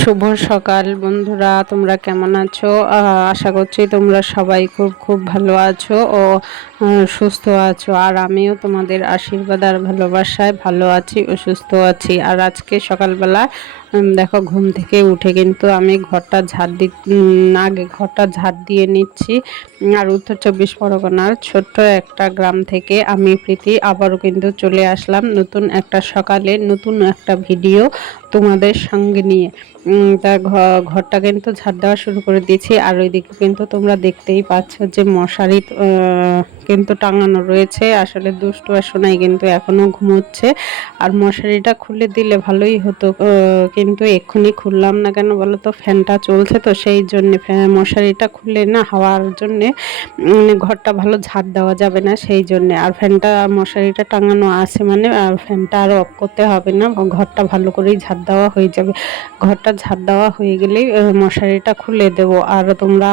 শুভ সকাল বন্ধুরা, তোমরা কেমন আছো? আশা করছি তোমরা সবাই খুব খুব ভালো আছো ও সুস্থ আছো। আর আমিও তোমাদের আশীর্বাদ আর ভালোবাসায় ভালো আছি ও সুস্থ আছি। আর আজকে সকালবেলা দেখো, ঘুম থেকে উঠে কিন্তু আমি আগে ঘরটা ঝাড় দিয়ে নিচ্ছি। আর উত্তর চব্বিশ পরগনার ছোট্ট একটা গ্রাম থেকে আমি প্রীতি আবারও কিন্তু চলে আসলাম নতুন একটা সকালে, নতুন একটা ভিডিও তোমাদের সঙ্গে নিয়ে। তা ঘরটা কিন্তু ঝাড় দেওয়া শুরু করে দিয়েছি। আর ওইদিকে কিন্তু তোমরা দেখতেই পাচ্ছ যে মশারি কিন্তু টাঙানো রয়েছে। আসলে দুষ্টু আর সোনাই কিন্তু এখনো ঘুমোচ্ছে। আর মশারিটা খুলে দিলে ভালোই হতো, কিন্তু এক্ষুনি খুললাম না কেন বলো তো, ফ্যানটা চলছে তো সেই জন্যে। মশারিটা খুলে না হাওয়ার জন্যে ঘরটা ভালো ঝাড় দেওয়া যাবে না, সেই জন্যে। আর ফ্যানটা মশারিটা টাঙানো আছে মানে ফ্যানটা আরও অফ করতে হবে না, ঘরটা ভালো করেই ঝাড় দেওয়া হয়ে যাবে। ঘরটা ঝাড় দেওয়া হয়ে গেলেই মশারিটা খুলে দেব। আর তোমরা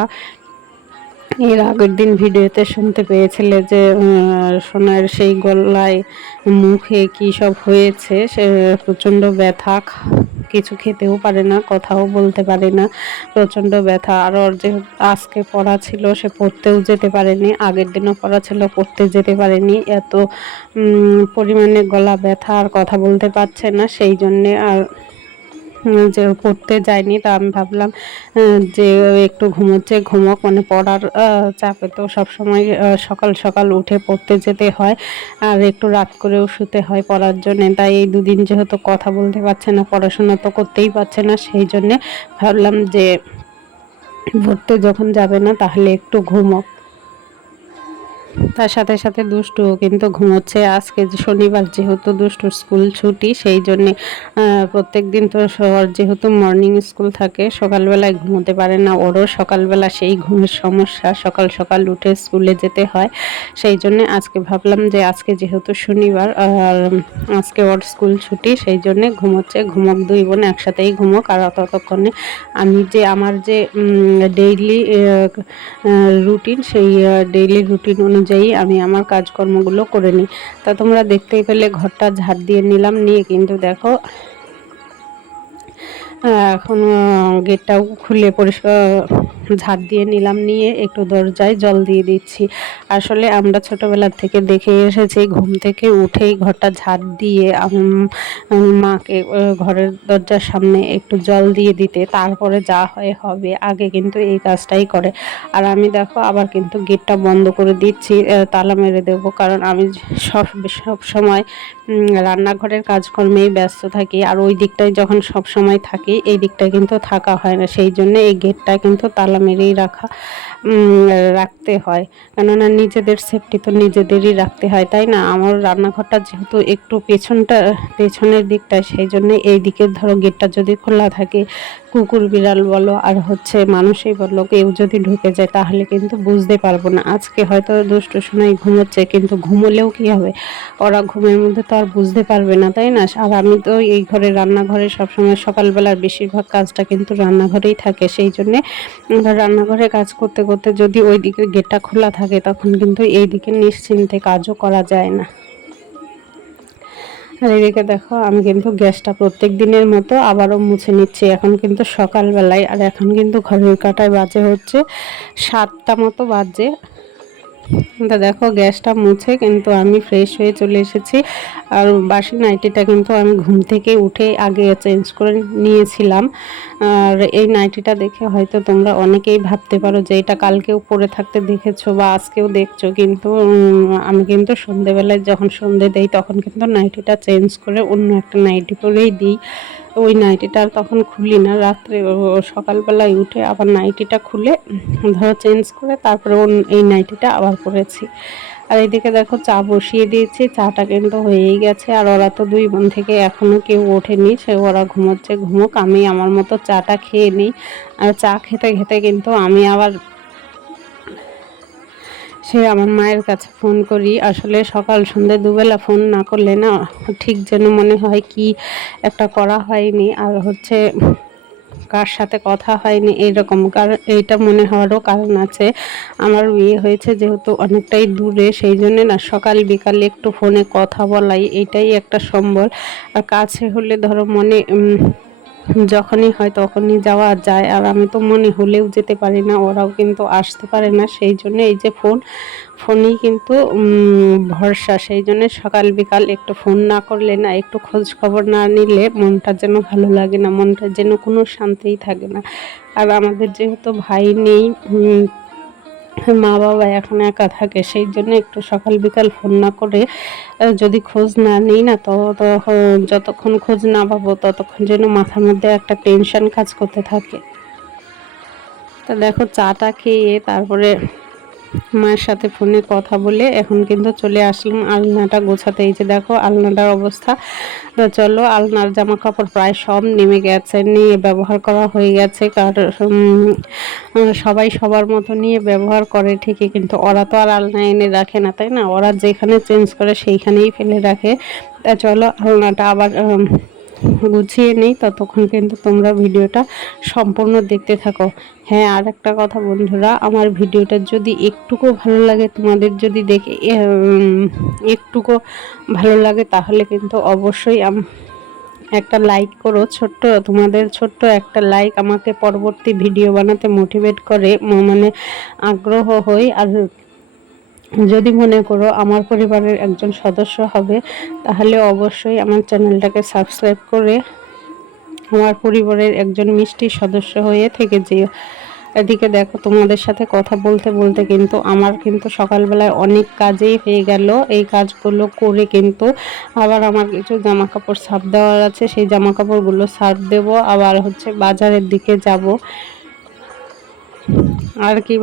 এর আগের দিন ভিডিওতে শুনতে পেয়েছিলে যে সোনার সেই গলায় মুখে কী সব হয়েছে, সে প্রচণ্ড ব্যথা, কিছু খেতেও পারে না, কথাও বলতে পারে না, প্রচণ্ড ব্যথা। আর ওর যে আজকে পড়া ছিল সে পড়তেও যেতে পারেনি, আগের দিনও পড়া ছিল পড়তে যেতে পারেনি, এত পরিমাণে গলা ব্যথা আর কথা বলতে পারছে না, সেই জন্যে আর যে পড়তে যায়নি। তা আমি ভাবলাম যে একটু ঘুমোচ্ছে, ঘুমোক, মানে পড়ার চাপে তো সবসময় সকাল সকাল উঠে পড়তে যেতে হয়, আর একটু রাত করেও শুতে হয় পড়ার জন্যে। তাই এই দুদিন যেহেতু কথা বলতে পারছে না, পড়াশোনা তো করতেই পারছে না, সেই জন্যে ভাবলাম যে পড়তে যখন যাবে না তাহলে একটু ঘুমোক। তার সাথে সাথে দুষ্টুও কিন্তু ঘুমোচ্ছে। আজকে যে শনিবার, যেহেতু দুষ্টুর স্কুল ছুটি, সেই জন্যে প্রত্যেক দিন তো ওর যেহেতু মর্নিং স্কুল থাকে, সকালবেলায় ঘুমোতে পারে না। ওরও সকালবেলা সেই ঘুমের সমস্যা, সকাল সকাল উঠে স্কুলে যেতে হয়, সেই জন্যে আজকে ভাবলাম যে আজকে যেহেতু শনিবার আর আজকে ওর স্কুল ছুটি, সেই জন্যে ঘুমোচ্ছে। ঘুমোক, দুই বোন একসাথেই ঘুমোক। আর ততক্ষণে আমি যে আমার যে ডেইলি রুটিন, সেই ডেইলি রুটিন অনুযায়ী আমি আমার কাজকর্মগুলো করে নিই। তা তোমরা দেখতেই পেলে ঘরটা ঝাড় দিয়ে নিলাম, নিয়ে কিন্তু দেখো এখন গেটটাও খুলে পরিষ্কার ঝাড় দিয়ে নিলাম, নিয়ে একটু দরজায় জল দিয়ে দিচ্ছি। আসলে আমরা ছোটোবেলার থেকে দেখে এসেছি ঘুম থেকে উঠেই ঘরটা ঝাড় দিয়ে মাকে ঘরের দরজার সামনে একটু জল দিয়ে দিতে, তারপরে যা হয় হবে, আগে কিন্তু এই কাজটাই করে। আর আমি দেখো আবার কিন্তু গেটটা বন্ধ করে দিচ্ছি, তালা মেরে দেবো, কারণ আমি সব সময় রান্নাঘরের কাজকর্মেই ব্যস্ত থাকি। আর ওই দিকটায় যখন সব সময় থাকি, এই দিকটায় কিন্তু থাকা হয় না, সেই জন্য এই গেটটা কিন্তু তালা মেরেই রাখতে হয়, কেননা নিজেদের সেফটি তো নিজেদেরই রাখতে হয়, তাই না? আমার রান্নাঘরটা যেহেতু একটু পেছনের দিকটায়, সেই জন্য এই দিকে ধরো গেটটা যদি খোলা থাকে, কুকুর বিড়াল বলো আর মানুষই বলো, কেউ যদি ঢুকে যায় তাহলে কিন্তু বুঝতে পারবো না। আজকে হয়তো দুষ্ট শোনাই ঘুমোচ্ছে, কিন্তু ঘুমোলেও কি হবে, ওরা ঘুমের মধ্যে তো আর বুঝতে পারবে না, তাই না? আর আমি তো এই ঘরে, রান্নাঘরে সবসময় সকালবেলার বেশিরভাগ কাজটা কিন্তু রান্নাঘরেই থাকে, সেই জন্যে রান্নাঘরে কাজ করতে করতে যদি ওই দিকের গেটটা খোলা থাকে, তখন কিন্তু এই দিকে নিশ্চিন্তে কাজও করা যায় না। আর এদিকে দেখো আমি কিন্তু গ্যাসটা প্রত্যেক দিনের মতো আবারও মুছে নিচ্ছি, এখন কিন্তু সকালবেলায়। আর এখন কিন্তু ঘড়ির কাঁটায় বাজে হচ্ছে 7টা মতো বাজে। তা দেখো গ্যাসটা মুছে কিন্তু আমি ফ্রেশ হয়ে চলে এসেছি। আর বাসি নাইটিটা কিন্তু আমি ঘুম থেকে উঠে আগে চেঞ্জ করে নিয়েছিলাম। আর এই নাইটিটা দেখে হয়তো তোমরা অনেকেই ভাবতে পারো যে এটা কালকেও পরে থাকতে দেখেছো বা আজকেও দেখছো, কিন্তু আমি কিন্তু সন্ধেবেলায় যখন সন্ধে দেই তখন কিন্তু নাইটিটা চেঞ্জ করে অন্য একটা নাইটি পরেই দিই। ওই নাইটিটা আর তখন খুলি না, রাত্রে সকালবেলায় উঠে আবার নাইটিটা খুলে ধরো চেঞ্জ করে তারপরে এই নাইটিটা আবার পরেছি। আর এইদিকে দেখো চা বসিয়ে দিয়েছি, চাটা কিন্তু হয়েই গেছে। আর ওরা তো দুই বোন থেকে এখনও কেউ ওঠেনি, সে ওরা ঘুমোচ্ছে, ঘুমোক, আমি আমার মতো চাটা খেয়ে নিই। আর চা খেতে খেতে কিন্তু আমি আবার আমার মায়ের কাছে ফোন করি। আসলে সকাল সন্ধ্যে দুবেলা ফোন না করলে না ঠিক যেন মনে হয় কি একটা করা হয়নি, আর কার সাথে কথা হয়নি এরকম। কারণ এইটা মনে হওয়ারও কারণ আছে, আমার বিয়ে হয়েছে যেহেতু অনেকটাই দূরে, সেই জন্য না সকাল বিকালে একটু ফোনে কথা বলাই, এইটাই একটা সম্বল। আর কাছে হলে ধরো মনে যখনই হয় তখনই যাওয়া যায়, আর আমি তো মনে হলেও যেতে পারি না, ওরাও কিন্তু আসতে পারে না। সেই জন্য এই যে ফোনেই কিন্তু ভরসা। সেই জন্য সকাল বিকাল একটু ফোন না করলে না, একটু খোঁজ খবর না নিলে মনটা যেন ভালো লাগে না, মনটা যেন কোনো শান্তিই থাকে না। আর আমাদের যেহেতু ভাই নেই, মা বাবা এখন একা থাকে, সেই জন্য একটু সকাল বিকাল ফোন না করে যদি খোঁজ না নিই না, তো যতক্ষণ খোঁজ না পাবো ততক্ষণ যেন মাথার মধ্যে একটা টেনশন কাজ করতে থাকে। তা দেখো চাটা খেয়ে তারপরে মায়ের সাথে ফোনে কথা বলে এখন কিন্তু চলে আসলাম আলনাটা গোছাতে। এই যে দেখো আলনাটার অবস্থা। তো চলো, আলনার জামা কাপড় প্রায় সব নেমে গেছে, নিয়ে ব্যবহার করা হয়ে গেছে। কারণ সবাই সবার মতো নিয়ে ব্যবহার করে ঠিকই, কিন্তু ওরা তো আর আলনা এনে রাখে না, তাই না? ওরা যেখানে চেঞ্জ করে সেইখানেই ফেলে রাখে। তা চলো আলনাটা আবার গুছিয়ে নেই, ততক্ষণ কিন্তু তোমরা ভিডিওটা সম্পূর্ণ দেখতে থাকো। হ্যাঁ, আর একটা কথা বন্ধুরা, আমার ভিডিওটা যদি একটুকু ভালো লাগে, তোমাদের যদি দেখে একটুকু ভালো লাগে, তাহলে কিন্তু অবশ্যই একটা লাইক করো। তোমাদের ছোট্ট একটা লাইক আমাকে পরবর্তী ভিডিও বানাতে মোটিভেট করে, মানে আগ্রহ হই। আর যদি মনে করো আমার পরিবারের একজন সদস্য হবে, তাহলে অবশ্যই আমার চ্যানেলটাকে সাবস্ক্রাইব করে আমার পরিবারের একজন মিষ্টি সদস্য হয়ে থেকে যেও। এদিকে দেখো তোমাদের সাথে কথা বলতে বলতে কিন্তু আমার কিন্তু সকালবেলায় অনেক কাজেই হয়ে গেল। এই কাজগুলো করে কিন্তু আবার আমার কিছু জামা কাপড় সার্ফ দেওয়ার আছে, সেই জামা কাপড়গুলো সার্ফ দেবো, আবার হচ্ছে বাজারের দিকে যাব। আর কি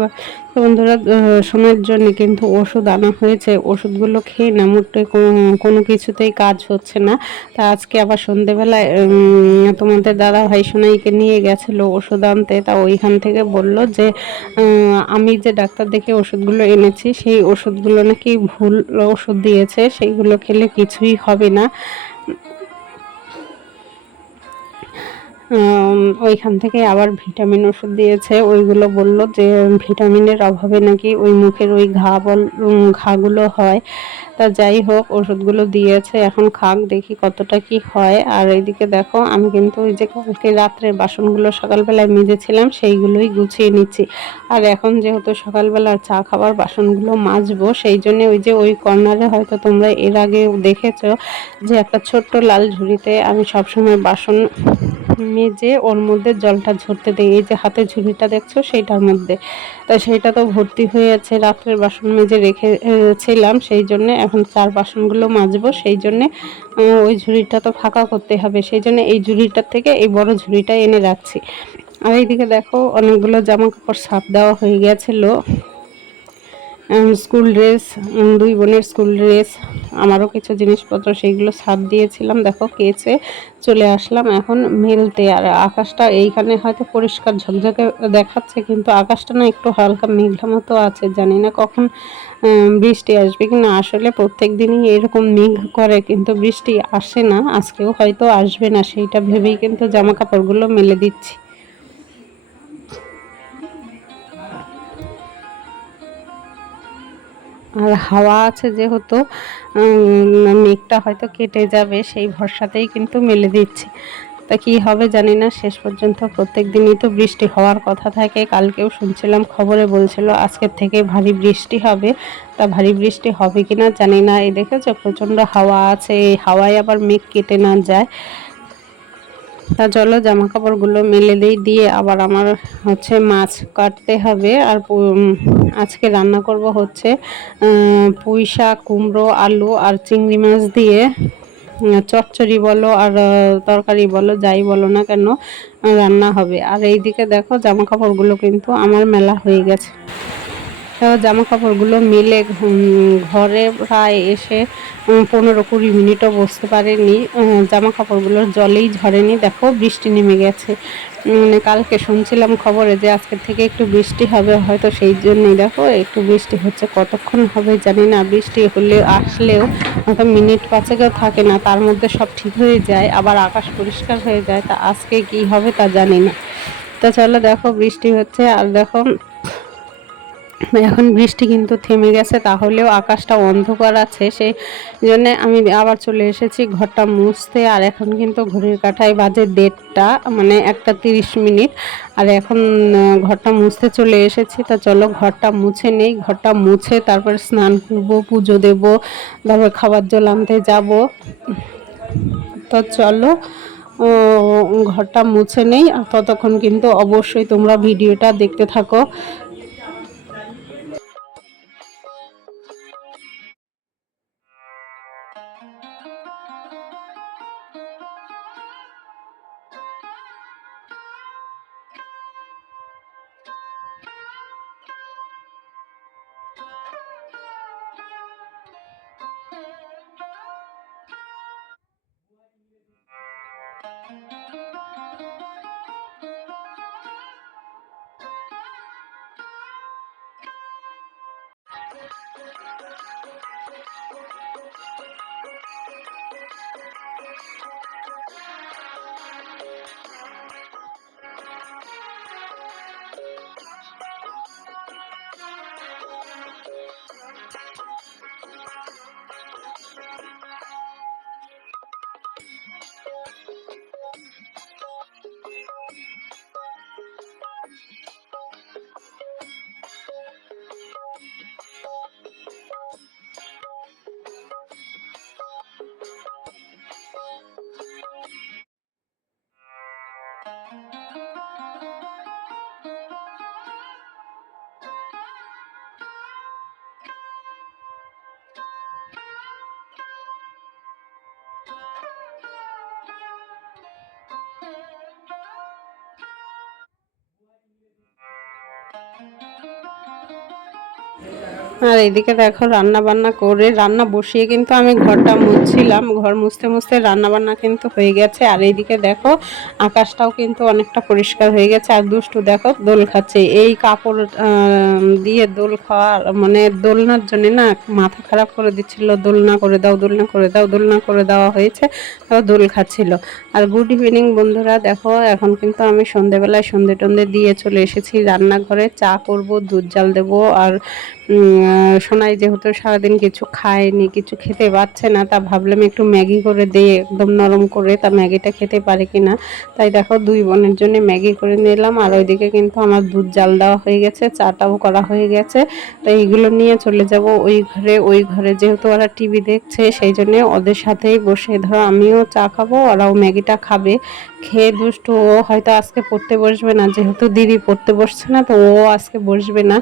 বন্ধুরা, সময়ের জন্য কিন্তু ওষুধ আনা হয়েছে, ওষুধগুলো খেয়ে না মোটে কোনো কিছুতেই কাজ হচ্ছে না। তা আজকে আবার সন্ধেবেলায় তোমাদের দাদা ভাই সোনাইকে নিয়ে গেছিলো ওষুধ আনতে। তা ওইখান থেকে বলল যে আমি যে ডাক্তার দেখে ওষুধগুলো এনেছি সেই ওষুধগুলো নাকি ভুল ওষুধ দিয়েছে, সেইগুলো খেলে কিছুই হবে না। ওইখান থেকে আবার ভিটামিন ওষুধ দিয়েছে, ওইগুলো বলল যে ভিটামিনের অভাবে নাকি ওই মুখের ওই ঘাগুলো হয়। তা যাই হোক, ওষুধগুলো দিয়েছে, এখন খাক, দেখি কতটা কি হয়। আর এইদিকে দেখো আমি কিন্তু ওই যে কালকে রাত্রের বাসনগুলো সকালবেলায় মেজেছিলাম সেইগুলোই গুছিয়ে নিচ্ছি। আর এখন যেহেতু সকালবেলার চা খাবার বাসনগুলো মাজবো, সেই জন্য ওই যে ওই কর্নারে হয়তো তোমরা এর আগে দেখেছো যে একটা ছোট্ট লাল ঝুড়িতে আমি সবসময় বাসন মেজে ওর মধ্যে জলটা ঝরতে দিই। এই যে হাতে ঝুড়িটা দেখছো সেইটার মধ্যে, তা সেইটা তো ভর্তি হয়ে আছে, রাত্রের বাসন মেজে রেখেছিলাম, সেই জন্যে এখন চার বাসনগুলো মাজবো, সেই জন্যে ওই ঝুড়িটা তো ফাঁকা করতে হবে, সেই জন্য এই ঝুড়িটার থেকে এই বড় ঝুড়িটা এনে রাখছি। আর এইদিকে দেখো অনেকগুলো জামা কাপড় সাফ দেওয়া হয়ে গেছিলো, স্কুল ড্রেস, দুই বোনের স্কুল ড্রেস, আমারও কিছু জিনিসপত্র সেইগুলো সার দিয়েছিলাম। দেখো কেচে চলে আসলাম এখন মেলতে। আর আকাশটা এইখানে হয়তো পরিষ্কার ঝকঝকে দেখাচ্ছে, কিন্তু আকাশটা না একটু হালকা মেঘলা মতো আছে, জানি না কখন বৃষ্টি আসবে কিনা। আসলে প্রত্যেক দিনই এরকম মেঘ করে কিন্তু বৃষ্টি আসে না, আজকেও হয়তো আসবে না, সেইটা ভেবেই কিন্তু জামা কাপড়গুলো মেলে দিচ্ছি। আর হাওয়া আছে যেহেতু মেঘটা হয়তো কেটে যাবে, সেই ভরসাতেই কিন্তু মেলে দিচ্ছি। তা কী হবে জানি না, শেষ পর্যন্ত প্রত্যেক দিনই তো বৃষ্টি হওয়ার কথা থাকে। কালকেও শুনছিলাম খবরে বলছিল আজকের থেকে ভারী বৃষ্টি হবে। তা ভারী বৃষ্টি হবে কি না জানি না। এই দেখেছো প্রচণ্ড হাওয়া আছে, এই হাওয়ায় আবার মেঘ কেটে না যায়। তা চলো জামা কাপড়গুলো মেলে দিয়ে আবার আমার হচ্ছে মাছ কাটতে হবে। আর আজকে রান্না করব হচ্ছে পুঁই শাক, কুমড়ো, আলু আর চিংড়ি মাছ দিয়ে চচ্চড়ি বলো আর তরকারি বলো, যাই বলো না কেন রান্না হবে। আর এইদিকে দেখো জামা কাপড়গুলো কিন্তু আমার মেলা হয়ে গেছে। জামা কাপড়গুলো মেলে ঘরে প্রায় এসে 15-20 মিনিটও বসতে পারেনি, জামা কাপড়গুলোর জলেই ঝরেনি। দেখো বৃষ্টি নেমে গেছে, কালকে শুনছিলাম খবরে যে আজকের থেকে একটু বৃষ্টি হবে, হয়তো সেই জন্যই দেখো একটু বৃষ্টি হচ্ছে। কতক্ষণ হবে জানি না, বৃষ্টি হলে আসলেও হয়তো মিনিট পাঁচেকও থাকে না, তার মধ্যে সব ঠিক হয়ে যায়, আবার আকাশ পরিষ্কার হয়ে যায়। তা আজকে কি হবে তা জানি না। তা চলো দেখো বৃষ্টি হচ্ছে, আর দেখো এখন বৃষ্টি কিন্তু থেমে গেছে, তাহলেও আকাশটা অন্ধকার আছে, সেই জন্যে আমি আবার চলে এসেছি ঘরটা মুছতে। আর এখন কিন্তু ঘড়ির কাঁটায় বাজে 1:30, মানে 1:30। আর এখন ঘরটা মুছতে চলে এসেছি। তা চলো ঘরটা মুছে নেই, ঘরটা মুছে তারপর স্নান করব, পুজো দেব, তারপর খাবার জল আনতে যাব। তো চলো ও ঘরটা মুছে নেই, আর ততক্ষণ কিন্তু অবশ্যই তোমরা ভিডিওটা দেখতে থাকো। আর এইদিকে দেখো রান্না বান্না করে রান্না বসিয়ে কিন্তু আমি ঘরটা মুছছিলাম, ঘর মুছতে মুছতে রান্না বান্না কিন্তু হয়ে গেছে। আর এইদিকে দেখো আকাশটাও কিন্তু অনেকটা পরিষ্কার হয়ে গেছে। আর দুষ্টু দেখো দোল খাচ্ছে, এই কাপড় দিয়ে দোল খাওয়ার মানে দোলনার জন্য না মাথা খারাপ করে দিচ্ছিল, দোলনা করে দাও, দোলনা করে দাও, দোলনা করে দেওয়া হয়েছে, তাও দোল খাচ্ছিল। আর গুড ইভিনিং বন্ধুরা, দেখো এখন কিন্তু আমি সন্ধেবেলায় সন্ধে টন্ধে দিয়ে চলে এসেছি রান্নাঘরে। চা করব, দুধ জাল দেবো। আর সোনাই যেহেতু সারাদিন কিছু খায়নি, কিছু খেতে পারছে না, তা ভাবলাম একটু ম্যাগি করে দিই একদম নরম করে, তা ম্যাগিটা খেতে পারে কিনা। তাই দেখো দুই বোনের জন্য ম্যাগি করে নিলাম। আর ওইদিকে কিন্তু আমার দুধ জাল দেওয়া হয়ে গেছে, চাটাও করা হয়ে গেছে। তাই এইগুলো নিয়ে চলে যাব ওই ঘরে। ওই ঘরে যেহেতু ওরা টিভি দেখছে, সেই জন্য ওদের সাথেই বসে ধরো আমিও চা খাবো, ওরাও ম্যাগিটা খাবে। খেয়ে দুষ্টু ও হয়তো আজকে পড়তে বসবে না, যেহেতু দিদি পড়তে বসছে না, তো ও আজকে বসবে না।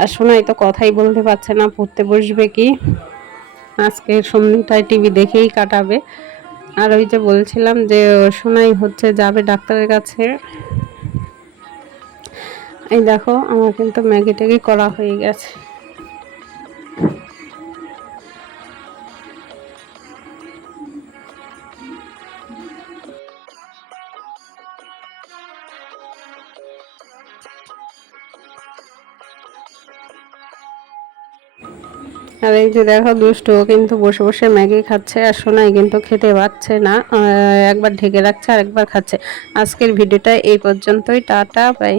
আর শোনাই তো কথাই বলতে পারছে না, পড়তে বসবে কি। আজকে সন্ধ্যাটায় টিভি দেখেই কাটাবে। আর ওই যে বলছিলাম যে শোনাই হচ্ছে যাবে ডাক্তারের কাছে। এই দেখো আমার কিন্তু ম্যাগি ট্যাগি করা হয়ে গেছে। আর এই যে দেখো দুষ্টু কিন্তু বসে বসে ম্যাগি খাচ্ছে, আর সোনাই কিন্তু খেতে পাচ্ছে না, একবার ঢেকে রাখছে আর একবার খাচ্ছে। আজকের ভিডিওটা এই পর্যন্তই, টাটা বাই।